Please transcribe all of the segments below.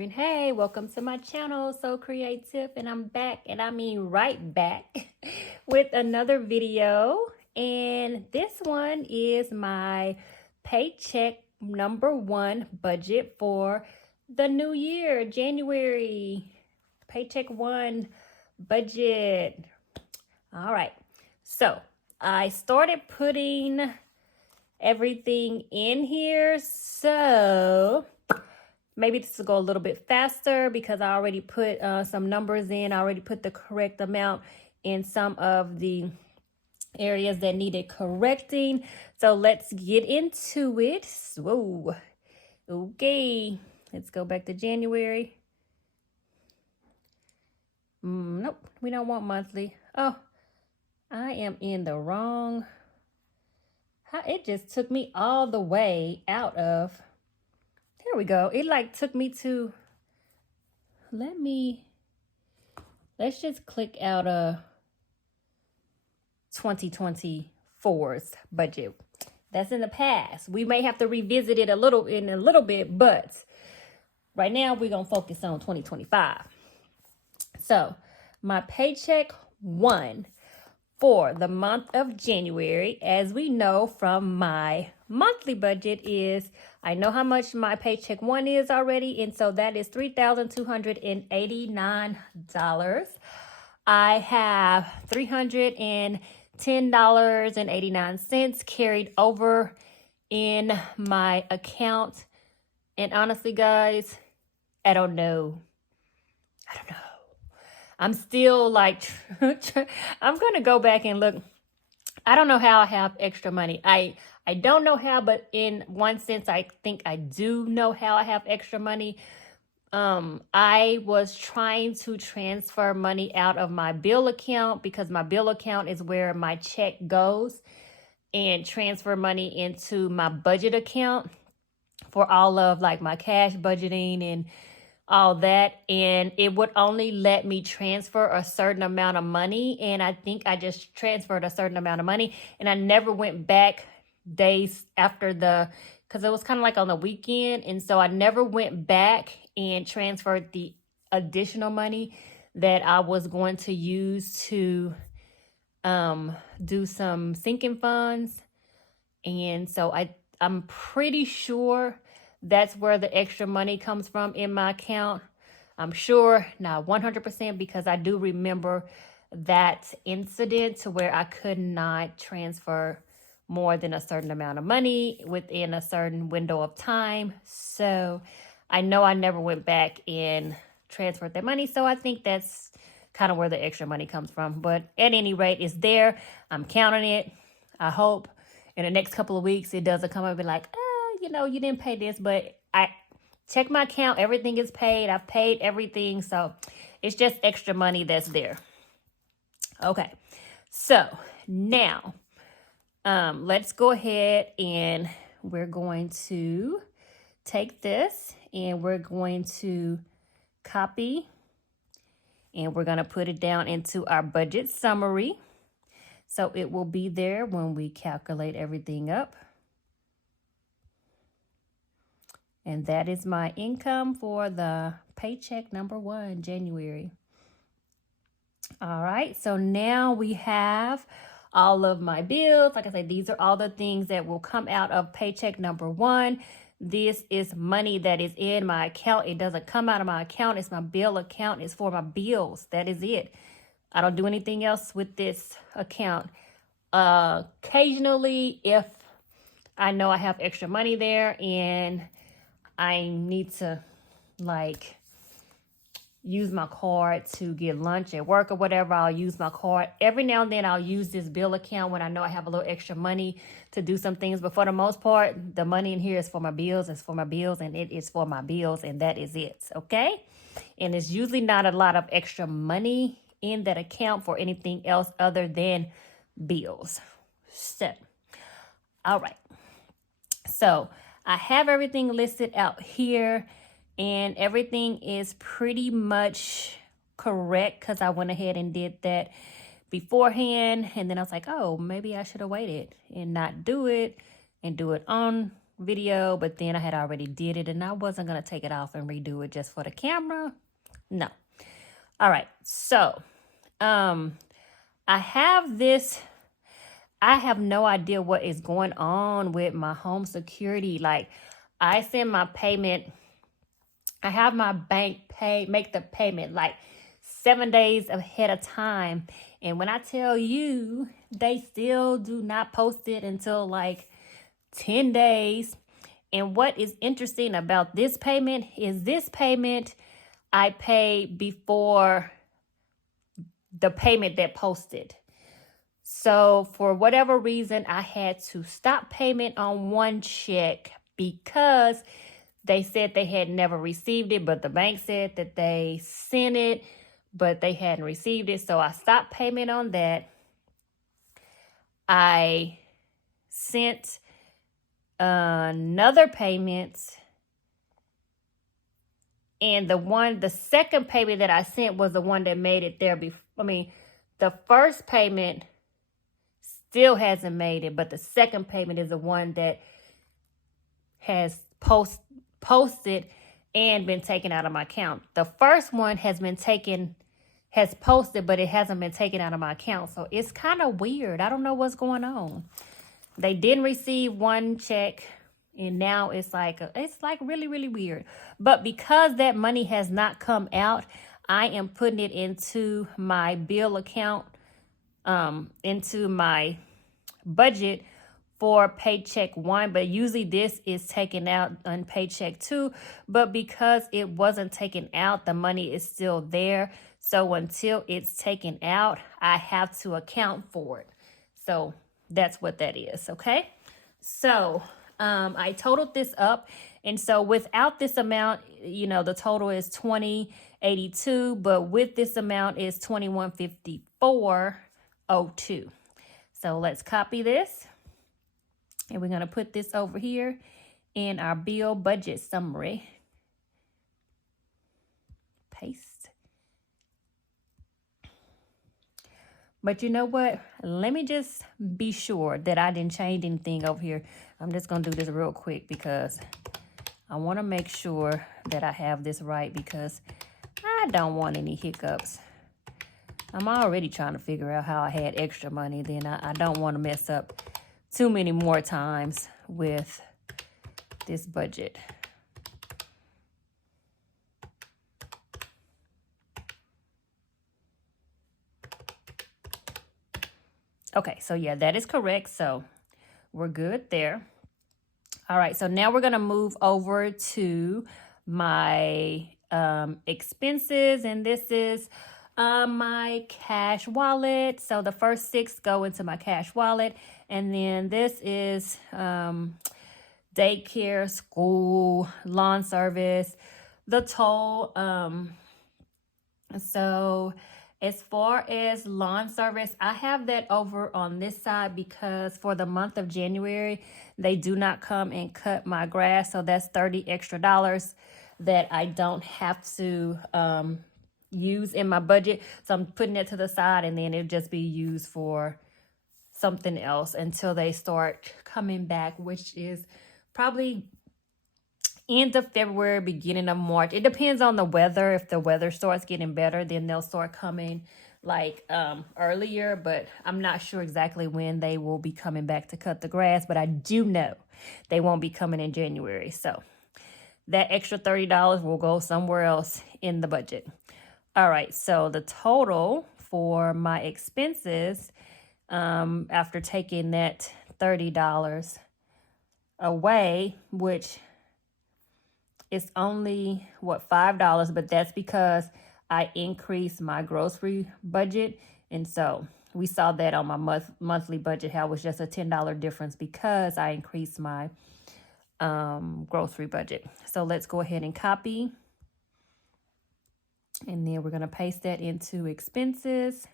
girlfriend. Hey, welcome to my channel, So Creative, and I'm back, and I mean right back with another video. And this one is my paycheck #1 budget for the new year, January. Paycheck 1 budget. All right, so I started putting everything in here, so maybe this will go a little bit faster because I already put some numbers in. I already put the correct amount in some of the areas that needed correcting. So let's get into it. Whoa. Okay, let's go back to January. Nope, we don't want monthly. Oh, I am in the wrong. It just took me all the way out of. There we go. It like took me to, let's just click out 2024's budget. That's in the past. We may have to revisit it in a little bit, but right now we're going to focus on 2025. So my paycheck 1 for the month of January, as we know from my monthly budget, is I know how much my paycheck 1 is already, and so that is $3,289. I have $310.89 carried over in my account, and honestly, guys, I don't know. I'm still like, I'm going to go back and look. I don't know how I have extra money. I don't know how, but in one sense, I think I do know how I have extra money. I was trying to transfer money out of my bill account because my bill account is where my check goes, and transfer money into my budget account for all of like my cash budgeting and all that, and it would only let me transfer a certain amount of money, and I think I just transferred a certain amount of money, and I never went back days after because it was kind of like on the weekend, and so I never went back and transferred the additional money that I was going to use to do some sinking funds. And so I'm pretty sure that's where the extra money comes from in my account. I'm sure, not 100%, because I do remember that incident to where I could not transfer more than a certain amount of money within a certain window of time. So I know I never went back and transferred that money. So I think that's kind of where the extra money comes from. But at any rate, it's there. I'm counting it. I hope in the next couple of weeks it doesn't come up and be like, you didn't pay this, but I check my account. Everything is paid. I've paid everything. So it's just extra money that's there. Okay. So now, let's go ahead and we're going to take this and we're going to copy and we're going to put it down into our budget summary. So it will be there when we calculate everything up. And that is my income for the paycheck #1, January. All right, so now we have all of my bills. Like I said, these are all the things that will come out of paycheck #1. This is money that is in my account. It doesn't come out of my account. It's my bill account. It's for my bills. That is it. I don't do anything else with this account. Occasionally, if I know I have extra money there and I need to like use my card to get lunch at work or whatever, I'll use my card. Every now and then I'll use this bill account when I know I have a little extra money to do some things. But for the most part, the money in here is for my bills. It's for my bills, and it is for my bills, and that is it. Okay? And it's usually not a lot of extra money in that account for anything else other than bills. So, all right. So I have everything listed out here, and everything is pretty much correct because I went ahead and did that beforehand. And then I was like, oh, maybe I should have waited and not do it and do it on video, but then I had already did it and I wasn't going to take it off and redo it just for the camera. No. All right. So, I have no idea what is going on with my home security. Like, I send my payment, I have my bank make the payment like 7 days ahead of time. And when I tell you, they still do not post it until like 10 days. And what is interesting about this payment is I paid before the payment that posted. So for whatever reason, I had to stop payment on one check because they said they had never received it, but the bank said that they sent it, but they hadn't received it. So I stopped payment on that. I sent another payment, and the second payment that I sent was the one that made it there before. The first payment still hasn't made it, but the second payment is the one that has posted and been taken out of my account. The first one has posted, but it hasn't been taken out of my account. So it's kind of weird. I don't know what's going on. They didn't receive one check, and now it's like really, really weird. But because that money has not come out, I am putting it into my bill account, into my budget for Paycheck 1, but usually this is taken out on Paycheck 2, but because it wasn't taken out, the money is still there. So until it's taken out, I have to account for it. So that's what that is, okay? So I totaled this up, and so without this amount, the total is $20.82, but with this amount is $21.54.02. So let's copy this, and we're going to put this over here in our bill budget summary. Paste. But you know what? Let me just be sure that I didn't change anything over here. I'm just going to do this real quick because I want to make sure that I have this right, because I don't want any hiccups. I'm already trying to figure out how I had extra money. Then I don't want to mess up too many more times with this budget. Okay, so yeah, that is correct. So we're good there. All right, so now we're going to move over to my expenses, and this is my cash wallet. So the first 6 go into my cash wallet, and then this is daycare, school, lawn service, the toll. So as far as lawn service, I have that over on this side because for the month of January, they do not come and cut my grass. So that's $30 extra that I don't have to use in my budget. So I'm putting it to the side, and then it'll just be used for something else until they start coming back, which is probably end of February, beginning of March. It depends on the weather. If the weather starts getting better, then they'll start coming like earlier, but I'm not sure exactly when they will be coming back to cut the grass, but I do know they won't be coming in January. So that extra $30 will go somewhere else in the budget. All right, so the total for my expenses, after taking that $30 away, which is only, $5, but that's because I increased my grocery budget. And so we saw that on my monthly budget, how it was just a $10 difference because I increased my grocery budget. So let's go ahead and copy. And then we're going to paste that into expenses.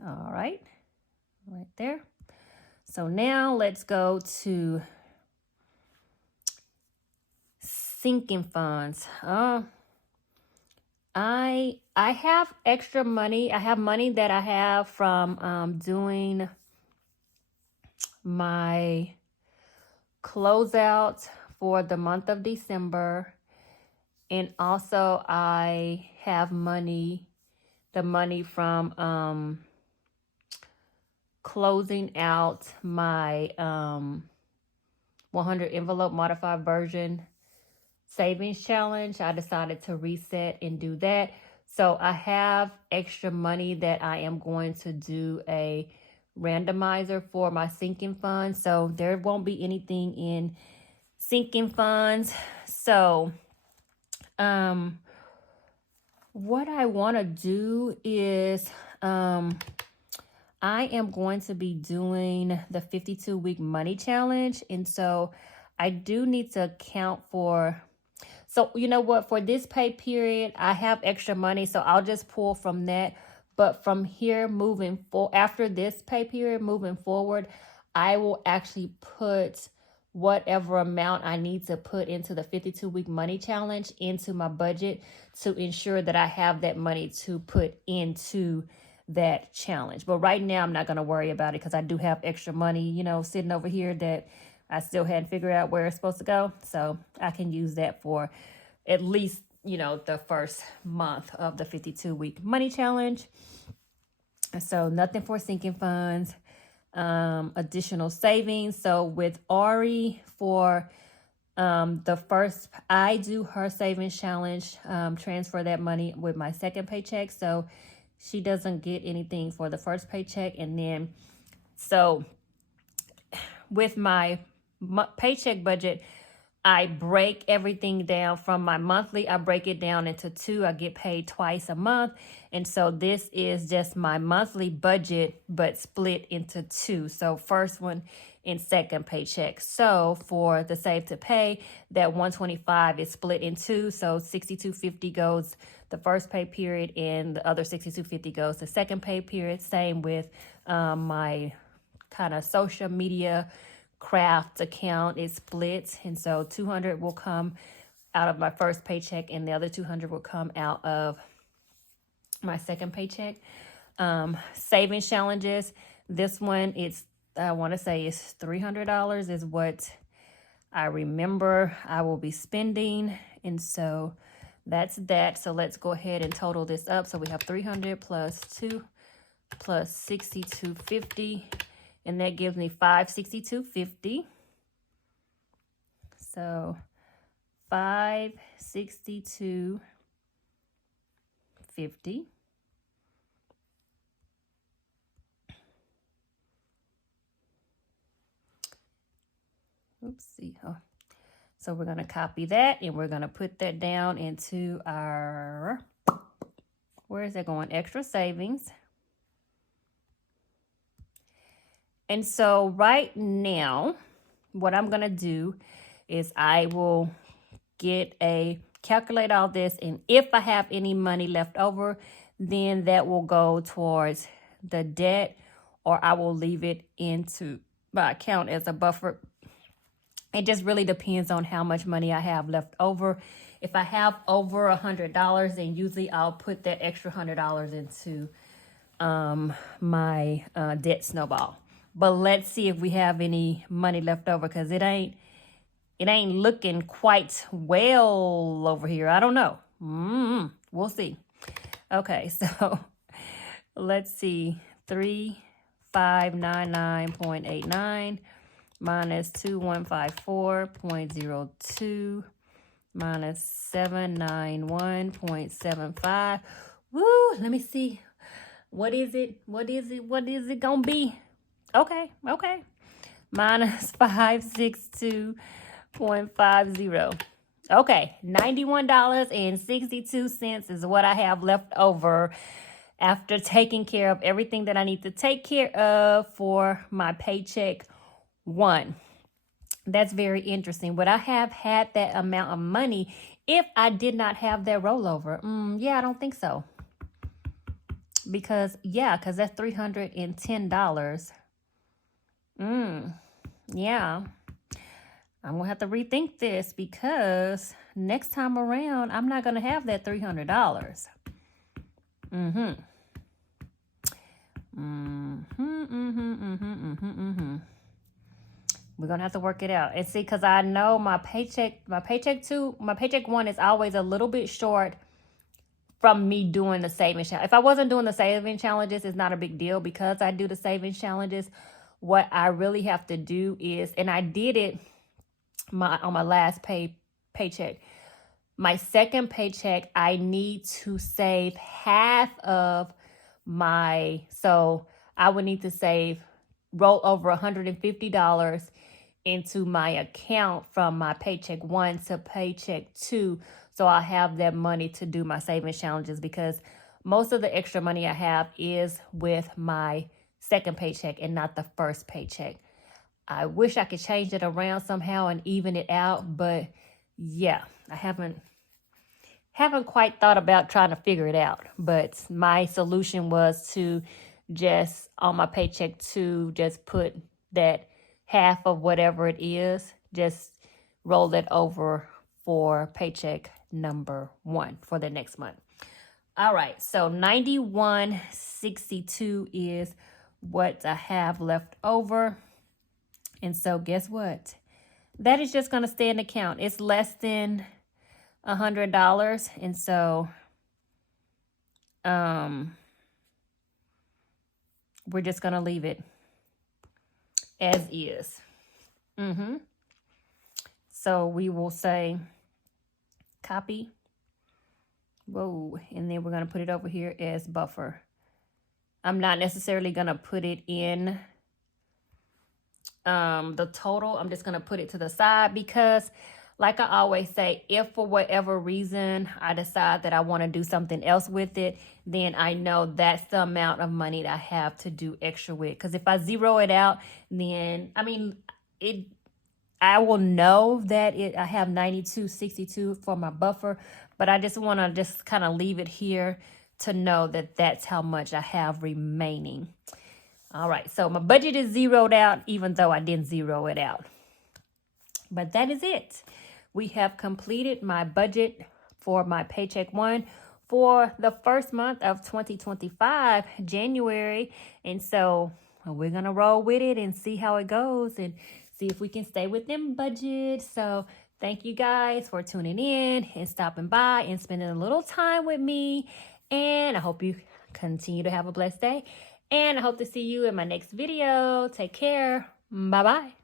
All right, right there. So now let's go to sinking funds. I have extra money. I have money that I have from doing my closeout for the month of December. And also I have the money from closing out my 100 envelope modified version savings challenge. I decided to reset and do that. So I have extra money that I am going to do a randomizer for my sinking funds. So there won't be anything in sinking funds. So what I want to do is I am going to be doing the 52-week money challenge. And so I do need to account for, so you know what, for this pay period, I have extra money, so I'll just pull from that. But from here moving forward, after this pay period moving forward, I will actually put whatever amount I need to put into the 52-week money challenge into my budget to ensure that I have that money to put into that challenge. But right now I'm not going to worry about it because I do have extra money, you know, sitting over here that I still hadn't figured out where it's supposed to go. So I can use that for at least, you know, the first month of the 52-week money challenge. So nothing for sinking funds, additional savings. So with Ari for the first, I do her savings challenge, transfer that money with my second paycheck. So she doesn't get anything for the first paycheck. And then, so with my paycheck budget, I break everything down from my monthly. I break it down into two. I get paid twice a month. And so this is just my monthly budget, but split into two. So first one and second paycheck. So for the save to pay, that 125 is split in two. So 6250 goes the first pay period and the other 6250 goes the second pay period. Same with my kind of social media craft account is split, and so 200 will come out of my first paycheck and the other 200 will come out of my second paycheck. Savings challenges, this one, it's, I want to say it's $300 is what I remember I will be spending, and so that's that. So let's go ahead and total this up. So we have 300 plus 2 plus 6250, and that gives me 562.50. So 562.50. Oopsie. Oh. So we're going to copy that and we're going to put that down into our, where is that going? Extra savings. And so right now, what I'm going to do is I will calculate all this. And if I have any money left over, then that will go towards the debt, or I will leave it into my account as a buffer. It just really depends on how much money I have left over. If I have over $100, then usually I'll put that extra $100 into my debt snowball. But let's see if we have any money left over, because it ain't looking quite well over here. I don't know. We'll see. Okay, so let's see. 3599.89 minus 2154.02 minus 791.75. Woo, let me see. What is it? What is it gonna be? Okay. Minus 562.50. Okay, $91.62 is what I have left over after taking care of everything that I need to take care of for my paycheck one. That's very interesting. Would I have had that amount of money if I did not have that rollover? Yeah, I don't think so. Because that's $310. Yeah. I'm going to have to rethink this, because next time around, I'm not going to have that $300. we're gonna have to work it out. And see, because I know my paycheck one is always a little bit short from me doing the savings challenge. If I wasn't doing the saving challenges, it's not a big deal. Because I do the savings challenges, what I really have to do is, and I did it on my last paycheck. My second paycheck, I need to save half of my, so I would need to roll over $150 into my account from my paycheck one to paycheck two. So I have that money to do my savings challenges, because most of the extra money I have is with my second paycheck and not the first paycheck. I wish I could change it around somehow and even it out, but yeah, I haven't quite thought about trying to figure it out. But my solution was to just, on my paycheck two, just put that half of whatever it is, just roll it over for paycheck number one for the next month. All right, so $91.62 is what I have left over. And so guess what? That is just going to stay in the account. It's less than $100. And so we're just going to leave it as is. So we will say copy. Whoa. And then we're going to put it over here as buffer. I'm not necessarily going to put it in the total. I'm just going to put it to the side, because like I always say, if for whatever reason I decide that I want to do something else with it, then I know that's the amount of money that I have to do extra with. Because if I zero it out, then I will know that I have $92.62 for my buffer, but I just want to just kind of leave it here to know that that's how much I have remaining. All right, so my budget is zeroed out, even though I didn't zero it out. But that is it. We have completed my budget for my paycheck one for the first month of 2025, January. And so we're going to roll with it and see how it goes and see if we can stay within budget. So thank you guys for tuning in and stopping by and spending a little time with me. And I hope you continue to have a blessed day. And I hope to see you in my next video. Take care. Bye-bye.